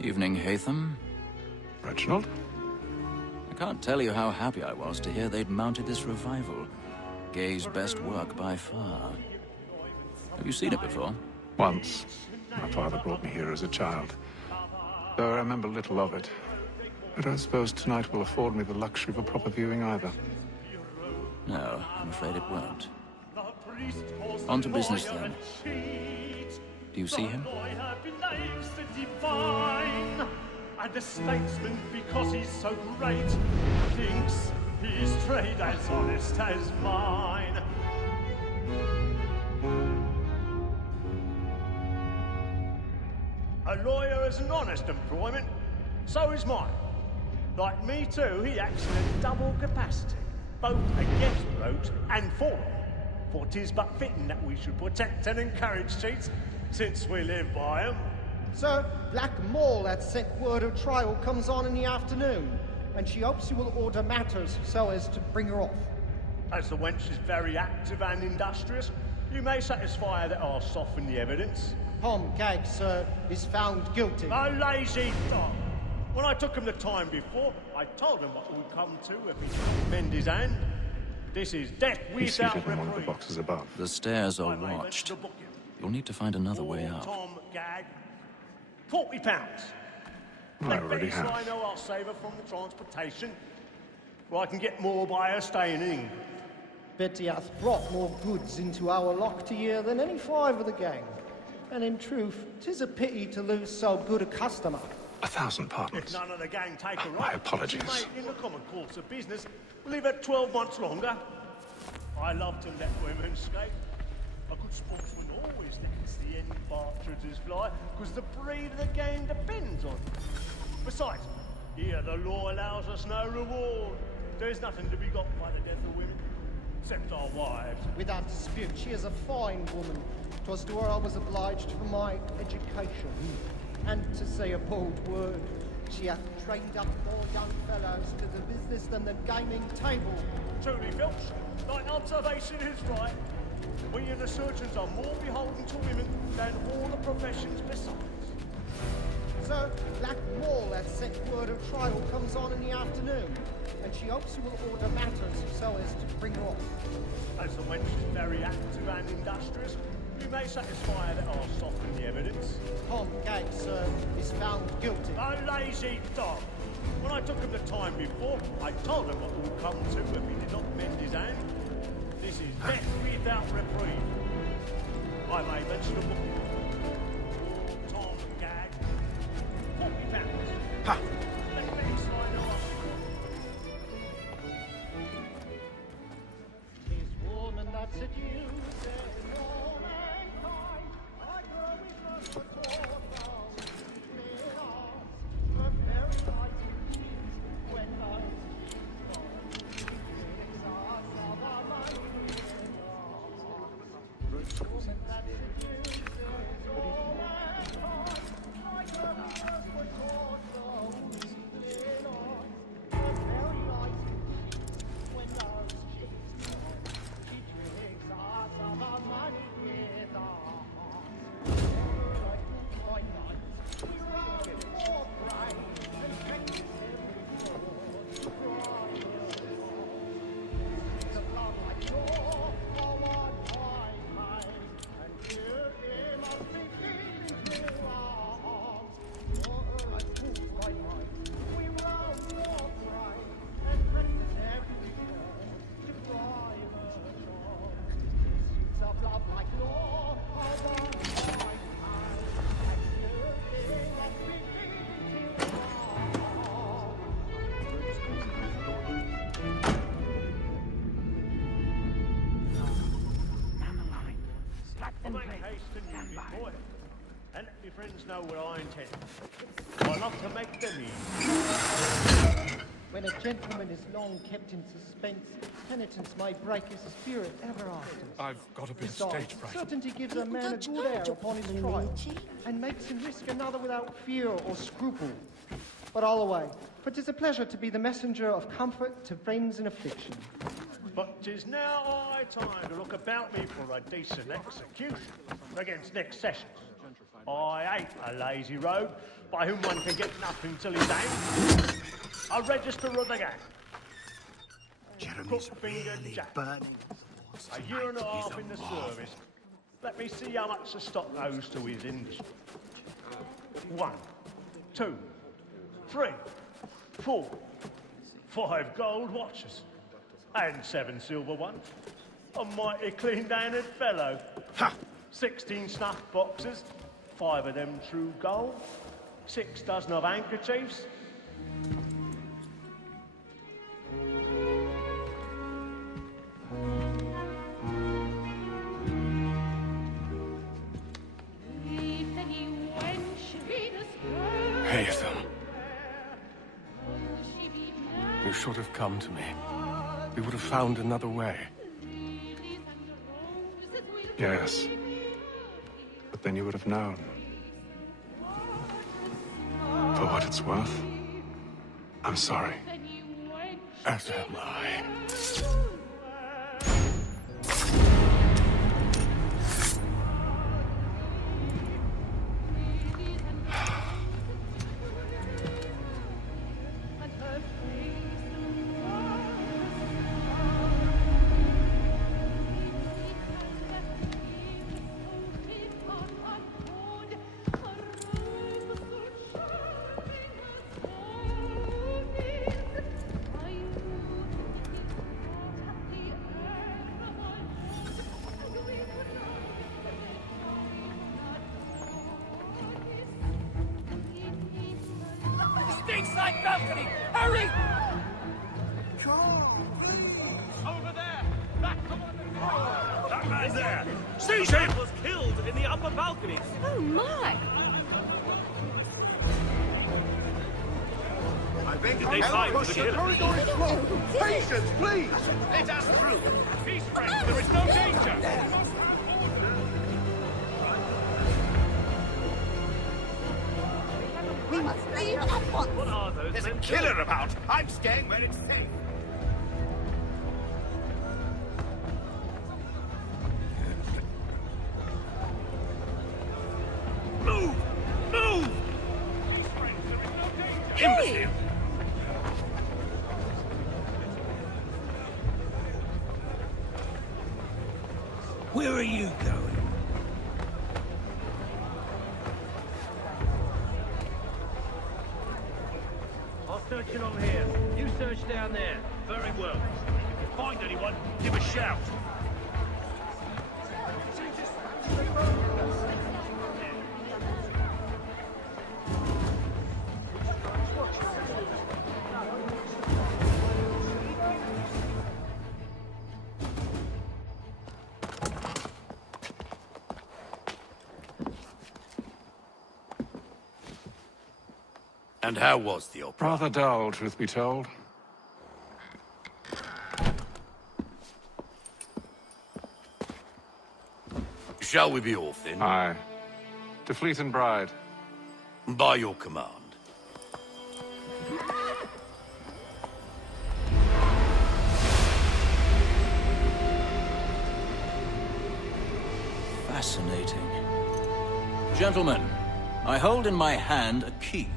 Evening, Hatham. Reginald? I can't tell you how happy I was to hear they'd mounted this revival. Gay's best work by far. Have you seen it before? Once. My father brought me here as a child. Though I remember little of it. I don't suppose tonight will afford me the luxury of a proper viewing either. No, I'm afraid it won't. On to business then. Do you see him? And the statesman, because he's so great, thinks his trade as honest as mine. A lawyer is an honest employment, so is mine. Like me too, he acts in a double capacity, both against rogues and for them. For 'tis but fitting that we should protect and encourage cheats, since we live by 'em. Sir, Black Mall had sent word her trial comes on in the afternoon, and she hopes you will order matters so as to bring her off. As the wench is very active and industrious, you may satisfy her that I'll soften the evidence. Tom Gag, sir, is found guilty. A lazy dog! When I took him the time before, I told him what it would come to if he didn't mend his hand. This is death He's without seated in one of the reprieve. boxes above. The stairs are I may watched. venture to book him. You'll need to find another way out. Tom Gag, £40. I already have. I know I'll save her from the transportation, or I can get more by her staying in England. Betty hath brought more goods into our locked year than any five of the gang. And in truth, 'tis a pity to lose so good a customer. 1,000 If pardons. none of the gang take her My off, apologies. she may, in the common course of business, live at 12 months longer. I love to let women escape. A good sportsman always lets the end partridges fly, because the breed of the game depends on it. Besides, here the law allows us no reward. There's nothing to be got by the death of women, except our wives. Without dispute, she is a fine woman. 'Twas to her I was obliged for my education. And to say a bold word, she hath trained up more young fellows to the business than the gaming table. Truly, Filch, thy observation is right. We and the surgeons are more beholden to women than all the professions besides. Sir, Black Mall has sent word her trial comes on in the afternoon, and she hopes you will order matters so as to bring her off. As the wench is very active and industrious, you may satisfy her that I'll soften the evidence. Tom Gag, sir, is found guilty. A lazy dog! When I took him the time before, I told him what it would come to if he did not mend his hand. This is death without reprieve. I may mention a book. Tom Gag, £40. Ha! Let me slide the last. Tis woman that seduces all mankind. I grow with her for torment, lit arms, her very light beams when her cheeks are of a mighty woman that seduces all mankind. I grow with her for torment, lit arms, her very light beams when her cheeks And let your friends know what I intend. I love to make them easy. When a gentleman is long kept in suspense, penitence may break his spirit ever after. I've got a bit of Besides, stage fright. certainty gives a man a good air upon his trial, and makes him risk another without fear or scruple. But all away, for 'tis a pleasure to be the messenger of comfort to friends in affliction. But 'tis now high time to look about me for a decent execution against next session. I hate a lazy rogue by whom one can get nothing till he's hanged. A register of the gang. Jeremy's Crook-fingered really Jack. burning. A year and a half in the service. Let me see how much the stock owes to his industry. 1, 2, 3, 4, 5 gold watches. And 7 silver ones. A mighty clean-handed fellow. Ha! 16 snuff boxes. 5 of them true gold. 6 dozen of handkerchiefs. Haytham. You should have come to me. We would have found another way. Yes. But then you would have known. For what it's worth, I'm sorry. As am I. Stinkside balcony! Hurry! Over there! That man there! Seize him! Was killed in the upper balconies. Oh my! I beg that they find the killer. Patience, please! Let us through. Peace, friends. There is no danger. We must leave at once! What are those? There's a men killer doing? about. I'm staying where it's safe. Move! Move! Imbecile! Where are you going? I'll search along here. You search down there. Very well. If you find anyone, give a shout. And how was the opera? Rather dull, truth be told. Shall we be off then? Aye. To Fleet and Bride. By your command. Fascinating. Gentlemen, I hold in my hand a key.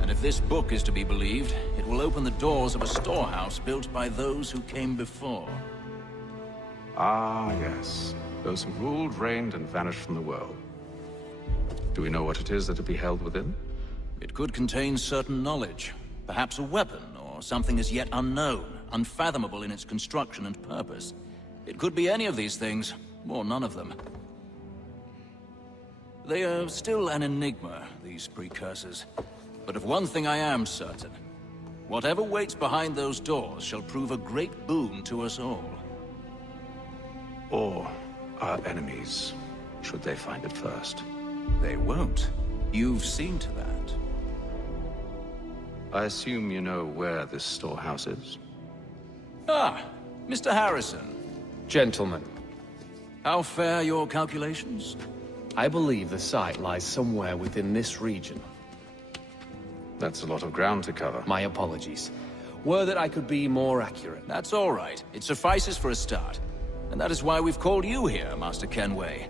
And if this book is to be believed, it will open the doors of a storehouse built by those who came before. Ah, yes. Those who ruled, reigned, and vanished from the world. Do we know what it is that it be held within? It could contain certain knowledge. Perhaps a weapon, or something as yet unknown, unfathomable in its construction and purpose. It could be any of these things, or none of them. They are still an enigma, these precursors. But of one thing I am certain. Whatever waits behind those doors shall prove a great boon to us all. Or our enemies, should they find it first. They won't. You've seen to that. I assume you know where this storehouse is? Ah, Mr. Harrison. Gentlemen, How fare your calculations? I believe the site lies somewhere within this region. That's a lot of ground to cover. My apologies. Were that I could be more accurate. That's all right. It suffices for a start. And that is why we've called you here, Master Kenway.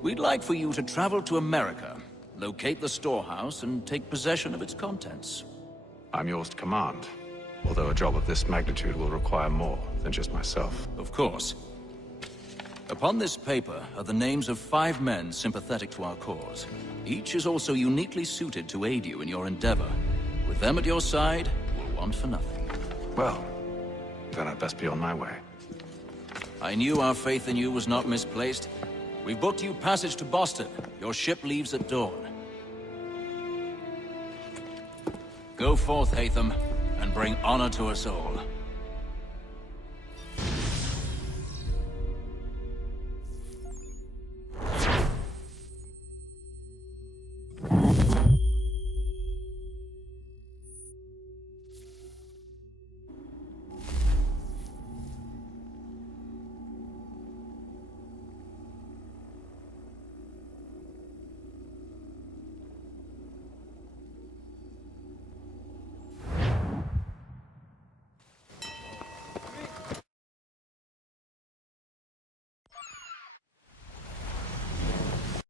We'd like for you to travel to America locate the storehouse, and take possession of its contents. I'm yours to command, although a job of this magnitude will require more than just myself. Of course. Upon this paper are the names of 5 men sympathetic to our cause. Each is also uniquely suited to aid you in your endeavor. With them at your side, you will want for nothing. Well, then I'd best be on my way. I knew our faith in you was not misplaced. We've booked you passage to Boston. Your ship leaves at dawn. Go forth, Hatham, and bring honor to us all.